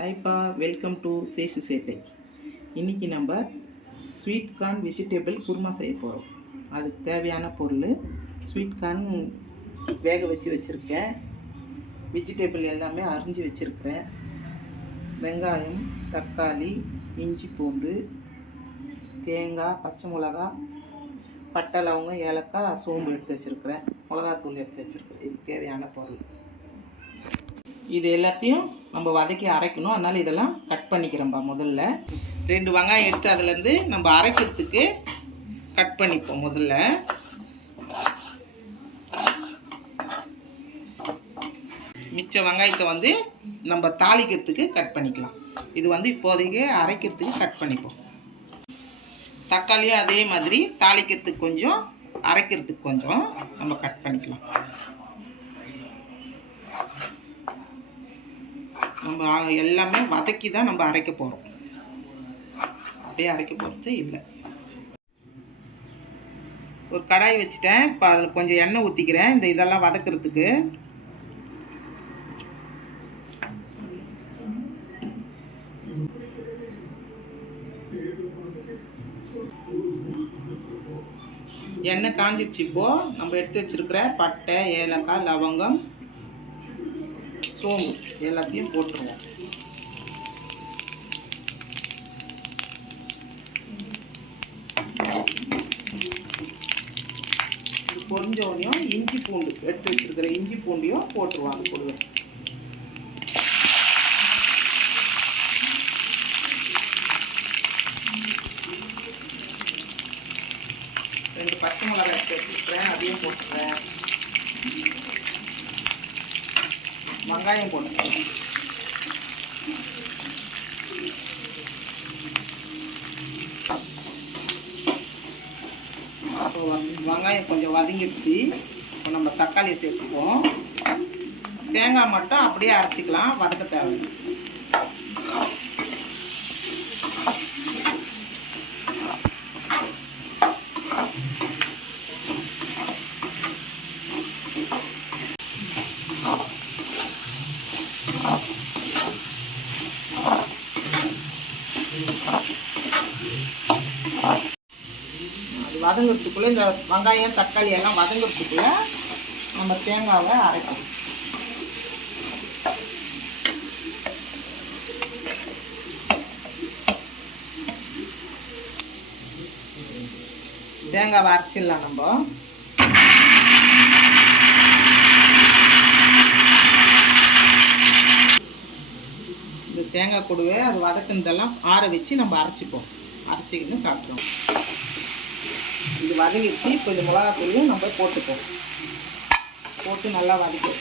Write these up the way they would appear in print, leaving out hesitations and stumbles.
ஹைப்பா, welcome to Seshu சேட்டை. இன்றைக்கி நம்ம ஸ்வீட் கார்ன் வெஜிடபிள் குருமா செய்ய போகிறோம். அதுக்கு தேவையான பொருள் ஸ்வீட் கார்ன் வேக வச்சுருக்கேன். வெஜிடபிள் எல்லாமே அரிஞ்சு வச்சுருக்கிறேன். வெங்காயம், தக்காளி, இஞ்சி பூண்டு, தேங்காய், பச்சை மிளகா, பட்டை, லவங்கம், ஏலக்காய், சோம்பு எடுத்து வச்சுருக்கிறேன். மிளகாத்தூள் எடுத்து வச்சுருக்கிறேன். இதுக்கு தேவையான பொருள் இது எல்லாத்தையும் நம்ம வதக்கி அரைக்கணும். அதனால் இதெல்லாம் கட் பண்ணிக்கிறோம்பா. முதல்ல 2 வெங்காயம் எடுத்து அதுலேருந்து நம்ம அரைக்கிறதுக்கு கட் பண்ணிப்போம். முதல்ல மிச்ச வெங்காயத்தை நம்ம தாளிக்கிறதுக்கு கட் பண்ணிக்கலாம். இது இப்போதைக்கு அரைக்கிறதுக்கு கட் பண்ணிப்போம். தக்காளியும் அதே மாதிரி தாளிக்கிறதுக்கு கொஞ்சம், அரைக்கிறதுக்கு கொஞ்சம் நம்ம கட் பண்ணிக்கலாம். நம்ம எல்லாமே வதக்கி தான் நம்ம அரைக்க போகிறோம். அப்படியே அரைக்க போகிறது இல்லை. ஒரு கடாய் வச்சுட்டேன். இப்போ அதில் கொஞ்சம் எண்ணெய் ஊற்றிக்கிறேன். இதெல்லாம் வதக்கிறதுக்கு. எண்ணெய் காஞ்சிடுச்சு. இப்போது நம்ம எடுத்து வச்சுருக்கிற பட்டை, ஏலக்காய், லவங்கம், சோம்பு எல்லாத்தையும் போட்டுருவோம். இது பொரிஞ்சோடையும் இஞ்சி பூண்டு எடுத்து வச்சிருக்கிற இஞ்சி பூண்டையும் போட்டுருவாங்க. போடுவேன். ரெண்டு பச்சை மிளகாய் எடுத்து வச்சுருக்கிறேன். அதையும் போட்டுக்கிறேன். வெங்காயம் போட்டுக்கிறேன். அப்போ வெங்காயம் கொஞ்சம் வதங்கிடுச்சு. இப்போ நம்ம தக்காளியை சேர்த்துப்போம். தேங்காய் மட்டும் அப்படியே அரைச்சிக்கலாம், வதக்க தேவையில்லை. வதங்கிறதுக்குள்ளே இந்த வெங்காயம், தக்காளி எல்லாம் வதங்கிறதுக்குள்ளே நம்ம தேங்காவை அரைக்கணும். தேங்காவை அரைச்சிடலாம். நம்ம இந்த தேங்காய் கூடவே அது வதக்குனதெல்லாம் ஆற வச்சு நம்ம அரைச்சிப்போம். அரைச்சிக்கின்னு காட்டுறோம். இது வதங்கிடுச்சு. இப்போ இந்த மிளகாத்தூளையும் நம்ம போட்டுப்போம். போட்டு நல்லா வதக்கி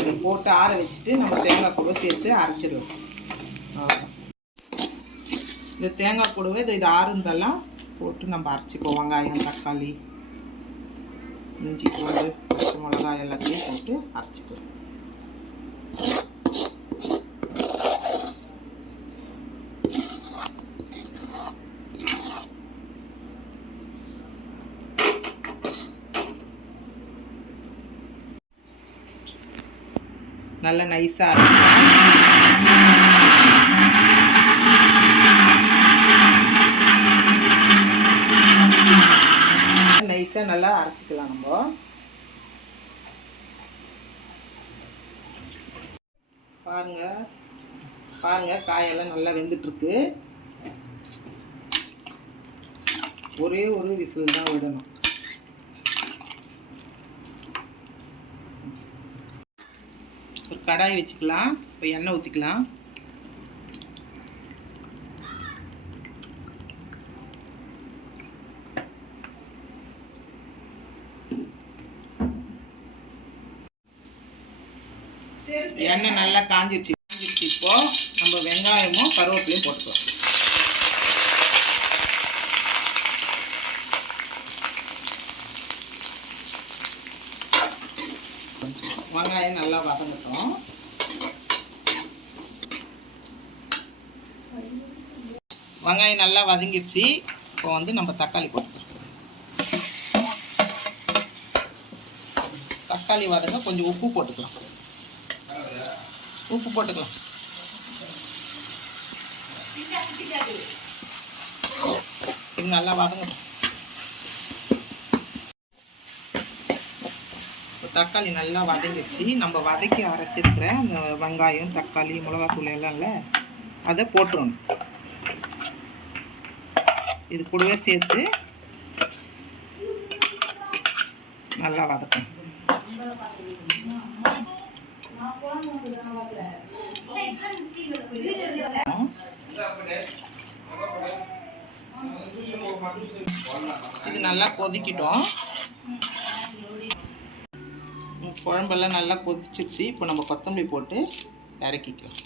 இதை போட்டு ஆற வச்சுட்டு நம்ம தேங்காய் கூட சேர்த்து அரைச்சிடுவோம். இந்த தேங்காய் கூடவே இது ஆறுந்தெல்லாம் போட்டு நம்ம அரைச்சிப்போம். வெங்காயம், தக்காளி, இஞ்சி பூண்டு, பச்சை மிளகாய் எல்லாத்தையும் போட்டு அரைச்சிப்போம். நல்லா நைஸாக அரைச்சிப்போம். நைஸாக நல்லா அரைச்சிக்கலாம். நம்ம பாருங்க காயெல்லாம் நல்லா வெந்துட்டுருக்கு. ஒரே ஒரு விசில் தான் விடணும். ஒரு கடாய் வச்சுக்கலாம். இப்போ எண்ணெய் ஊற்றிக்கலாம். எண்ணெய் நல்லா காஞ்சிடுச்சு. இப்போ நம்ம வெங்காயமும் கருவேப்பிலையும் போட்டுக்கலாம். வெங்காயம் நல்லா வதங்கட்டும். வெங்காயம் நல்லா வதங்கிடுச்சு. இப்போ வந்து நம்ம தக்காளி போட்டுக்கலாம். தக்காளி வதங்க கொஞ்சம் உப்பு போட்டுக்கலாம். இது நல்லா வதங்கட்டும். தக்காளி நல்லா வதங்கிடுச்சு. நம்ம வதக்கி அரைச்சிருக்கிற அந்த வெங்காயம், தக்காளி, மிளகாத்தூள் எல்லாம்ல அதை போட்டுருணும். இது கூடவே சேர்த்து நல்லா வதக்கணும். இது நல்லா கொதிக்கிட்டோம். குழம்பெல்லாம் நல்லா கொதிச்சிருச்சு. இப்போ நம்ம கொத்தமல்லி போட்டு இறக்கிக்கலாம்.